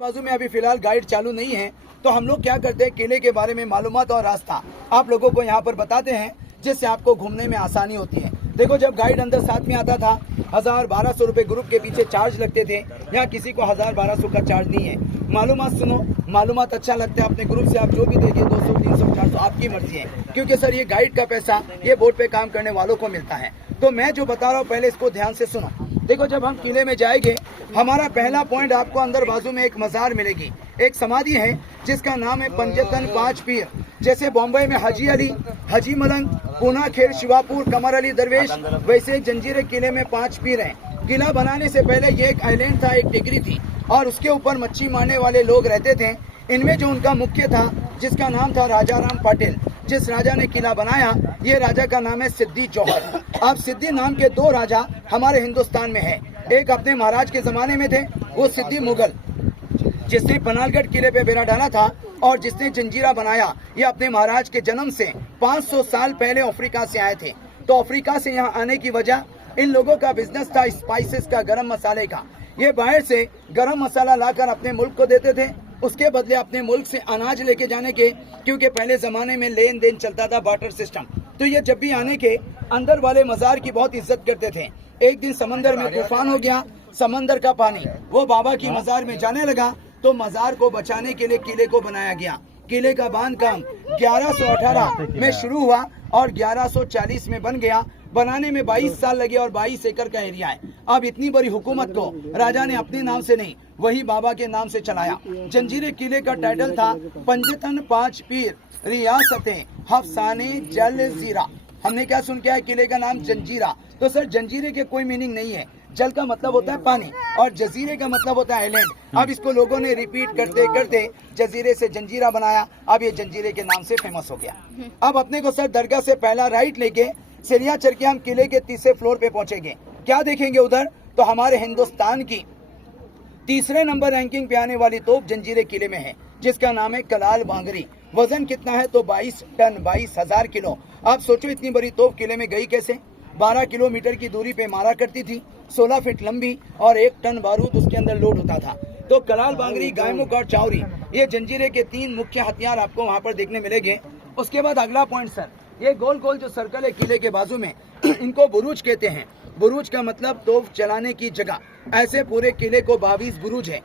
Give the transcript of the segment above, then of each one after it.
बाजू में अभी फिलहाल गाइड चालू नहीं है, तो हम लोग क्या करते हैं, किले के बारे में मालूमात और रास्ता आप लोगों को यहाँ पर बताते हैं, जिससे आपको घूमने में आसानी होती है। देखो, जब गाइड अंदर साथ में आता था 1000-1200 रुपए ग्रुप के पीछे चार्ज लगते थे। यहाँ किसी को 1000-1200 का चार्ज नहीं है। मालूमात सुनो, मालूमात अच्छा लगता है, अपने ग्रुप से आप जो भी देंगे 200, 300, 400 आपकी मर्जी है, क्योंकि सर ये गाइड का पैसा ये बोट पे काम करने वालों को मिलता है। तो मैं जो बता रहा हूँ पहले इसको ध्यान से सुनो। देखो, जब हम किले में जाएंगे, हमारा पहला पॉइंट आपको अंदर बाजू में एक मजार मिलेगी, एक समाधि है जिसका नाम है पंजतन पांच पीर। जैसे बॉम्बे में हाजी अली, हाजी मलंग, पूना, खेर, शिवापुर, कमर अली दरवेश, वैसे जंजीरे किले में 5 पीर हैं। किला बनाने से पहले ये एक आइलैंड था, एक टिकरी थी, और उसके ऊपर मच्छी मारने वाले लोग रहते थे। इनमें जो उनका मुख्य था, जिसका नाम था राजा राम पाटिल, जिस राजा ने किला बनाया, ये राजा का नाम है सिद्दी जौहर। अब सिद्दी नाम के 2 राजा हमारे हिंदुस्तान में है। एक अपने महाराज के जमाने में थे, वो सिद्दी मुगल, जिसने पनालगढ़ किले पे बेड़ा डाला था, और जिसने जंजीरा बनाया, ये अपने महाराज के जन्म से 500 साल पहले अफ्रीका से आए थे। तो अफ्रीका से यहाँ आने की वजह, इन लोगों का बिजनेस था स्पाइसेस का, गरम मसाले का। ये बाहर से गरम मसाला लाकर अपने मुल्क को देते थे, उसके बदले अपने मुल्क से अनाज लेके जाने के, क्योंकि पहले जमाने में लेन देन चलता था, बार्टर सिस्टम। तो ये जब भी आने के अंदर वाले मजार की बहुत इज्जत करते थे। एक दिन समंदर में तूफान हो गया, समंदर का पानी वो बाबा की मजार में जाने लगा, तो मजार को बचाने के लिए किले को बनाया गया। किले का बांध काम 1118 में शुरू हुआ और 1140 में बन गया। बनाने में 22 साल लगे और 22 एकड़ का एरिया है। अब इतनी बड़ी हुकूमत को राजा ने अपने नाम से नहीं, वही बाबा के नाम से चलाया। जंजीरे किले का टाइटल था पंजतन पांच पीर रियासतें हफसाने जल जीरा। हमने क्या सुन के आया, किले का नाम जंजीरा। तो सर जंजीरे के कोई मीनिंग नहीं है। जल का मतलब होता है पानी और जजीरे का मतलब होता है आइलैंड। अब इसको लोगों ने रिपीट करते करते जजीरे से जंजीरा बनाया। अब ये जंजीरे के नाम से फेमस हो गया। अब अपने को सर दरगाह से पहला राइट लेके सीढ़ियां चढ़ के हम किले के 3रे फ्लोर पे पहुंचेंगे। क्या देखेंगे उधर, तो हमारे हिंदुस्तान की 3रे नंबर रैंकिंग पे आने वाली तोप जंजीरे किले में है, जिसका नाम है कलाल बांगरी। वजन कितना है, तो 22 टन, 22,000 किलो। आप सोचो इतनी बड़ी तोप किले में गई कैसे। 12 किलोमीटर की दूरी पे मारा करती थी, 16 फीट लंबी, और 1 टन बारूद उसके अंदर लोड होता था। तो कलाल बांगरी, गायमुख और चावरी, ये जंजीरे के 3 मुख्य हथियार आपको वहाँ पर देखने मिलेंगे। उसके बाद अगला पॉइंट सर, ये गोल गोल जो सर्कल है किले के बाजू में, इनको बुरुज कहते हैं। बुरुज का मतलब तोप चलाने की जगह। ऐसे पूरे किले को 22 बुरुज है।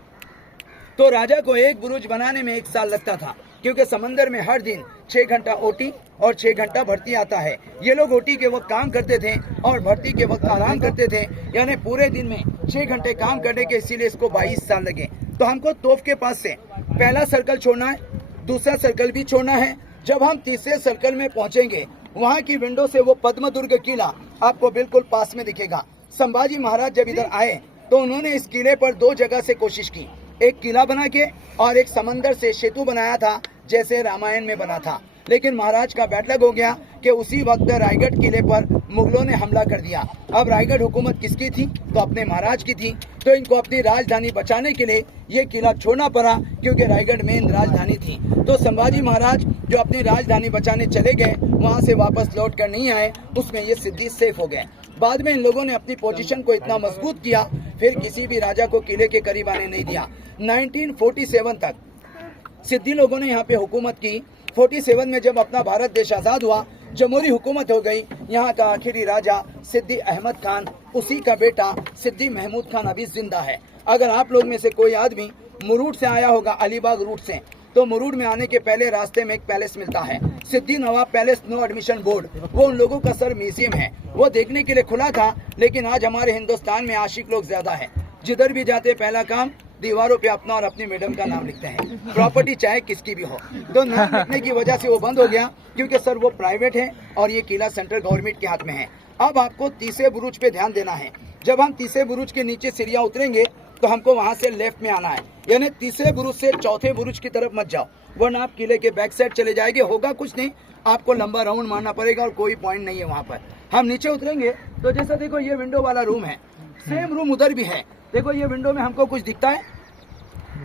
तो राजा को एक बुरुज बनाने में 1 साल लगता था, क्योंकि समंदर में हर दिन 6 घंटा ओटी और 6 घंटा भर्ती आता है। ये लोग ओटी के वक्त काम करते थे और भर्ती के वक्त आराम करते थे, यानी पूरे दिन में 6 घंटे काम करने के, इसीलिए इसको 22 साल लगे। तो हमको तोप के पास से पहला सर्कल छोड़ना है, दूसरा सर्कल भी छोड़ना है। जब हम 3रे सर्कल में पहुंचेंगे, वहाँ की विंडो से वो पद्मदुर्ग किला आपको बिल्कुल पास में दिखेगा। संभाजी महाराज जब इधर आए, तो उन्होंने इस किले पर 2 जगह से कोशिश की, एक किला बना के और एक समंदर से सेतु बनाया था, जैसे रामायण में बना था। लेकिन महाराज का बैड लक हो गया कि उसी वक्त रायगढ़ किले पर मुगलों ने हमला कर दिया। अब रायगढ़ हुकूमत किसकी थी, तो अपने महाराज की थी। तो इनको अपनी राजधानी बचाने के लिए ये किला छोड़ना पड़ा, क्योंकि रायगढ़ मेन राजधानी थी। तो संभाजी महाराज जो अपनी राजधानी बचाने चले गए, वहाँ से वापस लौट कर नहीं आए, उसमें ये सिद्दी सेफ हो गए। बाद में इन लोगों ने अपनी पोजीशन को इतना मजबूत किया, फिर किसी भी राजा को किले के करीब आने नहीं दिया। 1947 तक सिद्दी लोगों ने यहाँ पे हुकूमत की। 47 में जब अपना भारत देश आज़ाद हुआ, जमहूरी हुकूमत हो गई। यहाँ का आखिरी राजा सिद्दी अहमद खान, उसी का बेटा सिद्दी महमूद खान अभी जिंदा है। अगर आप लोग में से कोई आदमी मुरूड से आया होगा, अलीबाग रूट से, तो मुरूड में आने के पहले रास्ते में एक पैलेस मिलता है, सिद्दी नवाब पैलेस, नो एडमिशन बोर्ड। वो उन लोगों का सर म्यूजियम है, वो देखने के लिए खुला था। लेकिन आज हमारे हिंदुस्तान में आशिक लोग ज्यादा है, जिधर भी जाते पहला काम दीवारों पे अपना और अपनी मैडम का नाम लिखते हैं, प्रॉपर्टी चाहे किसकी भी हो। तो नाम लिखने की वजह से वो बंद हो गया, क्योंकि सर वो प्राइवेट है और ये किला सेंट्रल गवर्नमेंट के हाथ में है। अब आपको 3रे बुरुज पे ध्यान देना है। जब हम 3रे बुरुज के नीचे सीढ़ियां उतरेंगे, तो हमको वहां से लेफ्ट में आना है, यानी 3रे बुरुज से 4थे बुरुज की तरफ मत जाओ, वरना आप किले के बैक साइड चले जाएंगे। होगा कुछ नहीं, आपको लंबा राउंड मारना पड़ेगा और कोई पॉइंट नहीं है वहां पर। हम नीचे उतरेंगे तो जैसा देखो, ये विंडो वाला रूम है, सेम रूम उधर भी है। देखो ये विंडो में हमको कुछ दिखता है,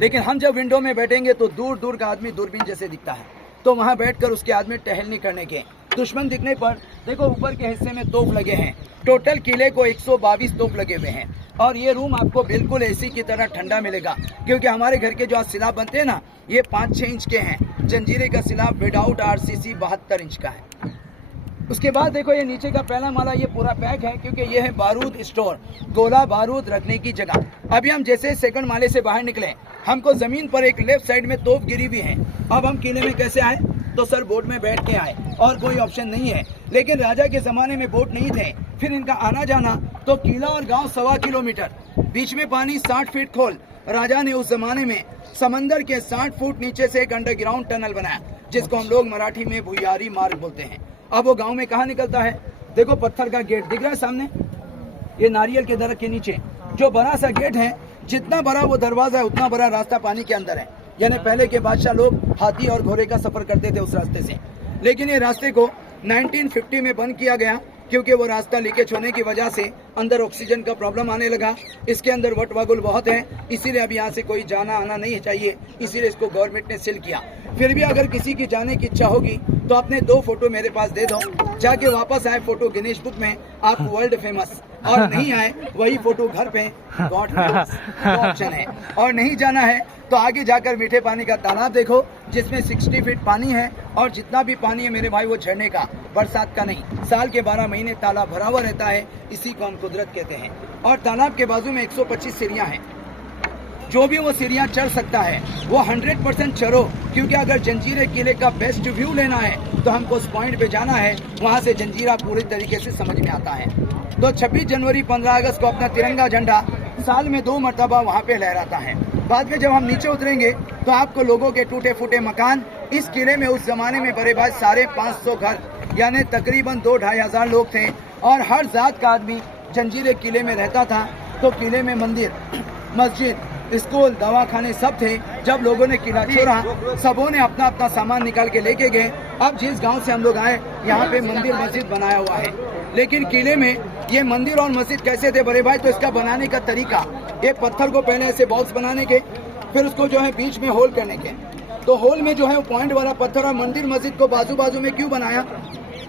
लेकिन हम जब विंडो में बैठेंगे तो दूर दूर का आदमी दूरबीन जैसे दिखता है। तो वहां बैठकर उसके आदमी टहलने करने के, दुश्मन दिखने पर देखो ऊपर के हिस्से में तोप लगे हैं। टोटल किले को 122 तोप लगे हुए हैं। और ये रूम आपको बिल्कुल एसी की तरह ठंडा मिलेगा, क्योंकि हमारे घर के जो आज सिलाब बनते हैं ना, ये 5-6 इंच के हैं। जंजीरे का सिलाब विदाउट आरसीसी 72 इंच का है। उसके बाद देखो ये नीचे का पहला माला ये पूरा पैक है, क्योंकि ये है बारूद स्टोर, गोला बारूद रखने की जगह। अभी हम जैसे सेकंड माले से बाहर निकले, हमको जमीन पर एक लेफ्ट साइड में तोप गिरी हुई है। अब हम किले में कैसे आए? तो सर बोट में बैठ के आए, और कोई ऑप्शन नहीं है। लेकिन राजा के जमाने में बोट नहीं थे, फिर इनका आना जाना, तो किला और गांव 1.25 किलोमीटर, बीच में पानी 60 फीट खोल। राजा ने उस जमाने में समंदर के 60 फुट नीचे से एक अंडरग्राउंड टनल बनाया, जिसको हम लोग मराठी में भुयारी मार्ग बोलते हैं। अब वो गांव में कहाँ निकलता है? देखो पत्थर का गेट दिख रहा है सामने, ये नारियल के दरख्त के नीचे जो बड़ा सा गेट है, जितना बड़ा वो दरवाजा है उतना बड़ा रास्ता पानी के अंदर है। यानी पहले के बादशाह लोग हाथी और घोड़े का सफर करते थे उस रास्ते से। लेकिन ये रास्ते को 1950 में बंद किया गया, क्योंकि वो रास्ता लीकेज होने की वजह से अंदर ऑक्सीजन का प्रॉब्लम आने लगा। इसके अंदर वटवागुल बहुत है, इसीलिए अब यहाँ से कोई जाना आना नहीं चाहिए, इसीलिए इसको गवर्नमेंट ने सील किया। फिर भी अगर किसी की जाने की इच्छा होगी तो अपने 2 फोटो मेरे पास दे दो, जाके वापस आए फोटो गिनीज बुक में, आप वर्ल्ड फेमस। और नहीं आए वही फोटो घर पे, गॉड ऑप्शन है। और नहीं जाना है तो आगे जाकर मीठे पानी का तालाब देखो, जिसमें 60 फीट पानी है, और जितना भी पानी है मेरे भाई वो झरने का, बरसात का नहीं। साल के 12 महीने तालाब भरा हुआ रहता है, इसी को हम कुदरत कहते हैं। और तालाब के बाजू में 125 सीढ़ियां हैं, जो भी वो सीढ़ियां चढ़ सकता है वो 100% चढ़ो, क्योंकि अगर जंजीरे किले का बेस्ट व्यू लेना है तो हमको उस पॉइंट पे जाना है, वहां से जंजीरा पूरी तरीके से समझ में आता है। तो 26 जनवरी 15 अगस्त को अपना तिरंगा झंडा साल में 2 मरतबा वहाँ पे लहराता है। बाद में जब हम नीचे उतरेंगे तो आपको लोगों के टूटे फूटे मकान, इस किले में उस जमाने में बड़े भाई 550 घर, यानी तकरीबन 2-2.5 हजार लोग थे, और हर जात का आदमी जंजीरे किले में रहता था। तो किले में मंदिर, मस्जिद, स्कूल, दवाखाने सब थे। जब लोगों ने किला छोड़ा, सबों ने अपना अपना सामान निकाल के लेके गए। अब जिस गांव से हम लोग आए, यहाँ पे मंदिर मस्जिद बनाया हुआ है। लेकिन किले में ये मंदिर और मस्जिद कैसे थे बड़े भाई? तो इसका बनाने का तरीका, एक पत्थर को पहले ऐसे बॉक्स बनाने के, फिर उसको जो है बीच में होल करने के। तो होल में जो है वो पॉइंट वाला पत्थर, और मंदिर मस्जिद को बाजू बाजू में क्यों बनाया?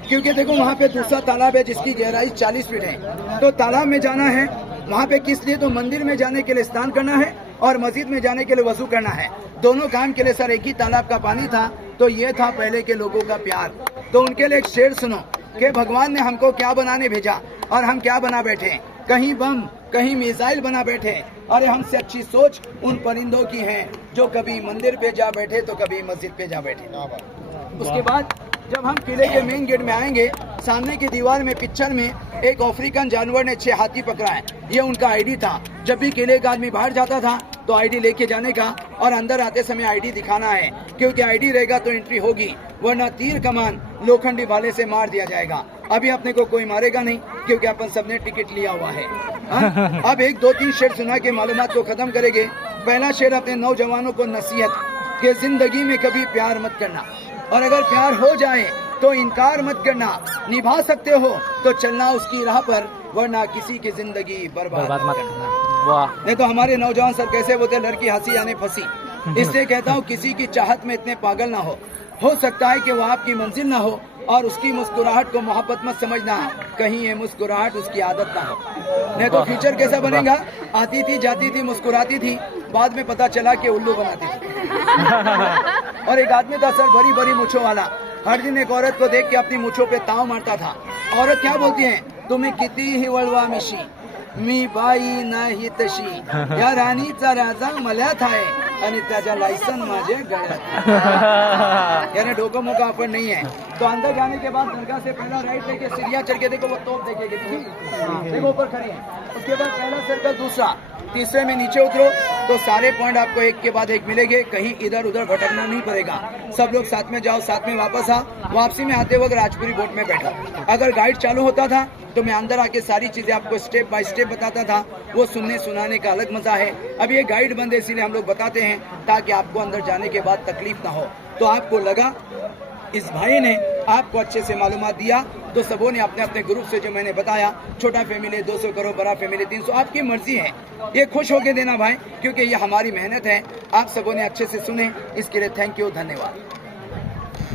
क्योंकि देखो वहाँ पे दूसरा तालाब है जिसकी गहराई 40 फीट है। तो तालाब में जाना है वहाँ पे किस लिए? तो मंदिर में जाने के लिए स्नान करना है, और मस्जिद में जाने के लिए वजू करना है। दोनों काम के लिए सर एक ही तालाब का पानी था। तो ये था पहले के लोगों का प्यार। तो उनके लिए एक शेर सुनो कि भगवान ने हमको क्या बनाने भेजा और हम क्या बना बैठे। कहीं बम, कहीं मिसाइल बना बैठे। अरे हमसे अच्छी सोच उन परिंदों की है जो कभी मंदिर पे जा बैठे तो कभी मस्जिद पे जा बैठे। उसके बाद जब हम किले के मेन गेट में आएंगे, सामने की दीवार में पिक्चर में एक अफ्रीकन जानवर ने 6 हाथी पकड़ा है। ये उनका आईडी था। जब भी किले का आदमी बाहर जाता था तो आईडी लेके जाने का, और अंदर आते समय आईडी दिखाना है, क्योंकि आईडी रहेगा तो एंट्री होगी, वरना तीर कमान लोखंडी भाले से मार दिया जाएगा। अभी अपने को कोई मारेगा नहीं, क्योंकि अपन सबने टिकट लिया हुआ है। अब 1, 2, 3 शेर सुना के मालूमात को खत्म करेंगे। पहला शेर अपने नौजवानों को नसीहत कि जिंदगी में कभी प्यार मत करना, और अगर प्यार हो जाए तो इनकार मत करना। निभा सकते हो तो चलना उसकी राह पर, वरना किसी की जिंदगी बर्बाद मत करना। वाह। नहीं तो हमारे नौजवान सर कैसे बोलते, लड़की हंसी यानी फंसी। इससे कहता हूँ किसी की चाहत में इतने पागल ना हो सकता है कि वो आपकी मंजिल ना हो, और उसकी मुस्कुराहट को मोहब्बत मत समझना, कहीं ये मुस्कुराहट उसकी आदत ना हो। नहीं तो फ्यूचर कैसा बनेगा? आती थी, जाती थी, मुस्कुराती थी, बाद में पता चला कि उल्लू बनाती थी। और एक आदमी था सर बड़ी बड़ी मूंछों वाला, हर दिन एक औरत को देख के अपनी मूंछों पे ताव मारता था। औरत क्या बोलती है? तुम्हें किती ही वळवा मिशी, मी बाई नाही तशी, या राणीचा राजा मल्यात आहे आणि त्याचा लायसन माझे गळ्यात। यानी डोका मोका अपन नहीं है। तो अंदर जाने के बाद दरगाह से पहला राइट लेके सीढ़ियां चढ़ के देखो, वो तोप देखेगी, देखो ऊपर खड़ी है। उसके बाद पहला सर्कल, दूसरा, तीसरे में नीचे उतरो तो सारे पॉइंट आपको एक के बाद एक मिलेंगे। कहीं इधर उधर भटकना नहीं पड़ेगा। सब लोग साथ में जाओ, साथ में वापस आ। वापसी में आते वक्त राजपुरी बोट में बैठो। अगर गाइड चालू होता था तो मैं अंदर आके सारी चीजें आपको स्टेप बाय स्टेप बताता था। वो सुनने सुनाने का अलग मजा है। अब ये गाइड बंद है, इसीलिए हम लोग बताते हैं ताकि आपको अंदर जाने के बाद तकलीफ ना हो। तो आपको लगा इस भाई ने आपको अच्छे से मालूमात दिया, तो सबों ने अपने अपने ग्रुप से जो मैंने बताया, छोटा फैमिली 200 करो, बड़ा फैमिली 300, आपकी मर्जी है। ये खुश होके देना भाई, क्योंकि ये हमारी मेहनत है। आप सबों ने अच्छे से सुने, इसके लिए थैंक यू, धन्यवाद।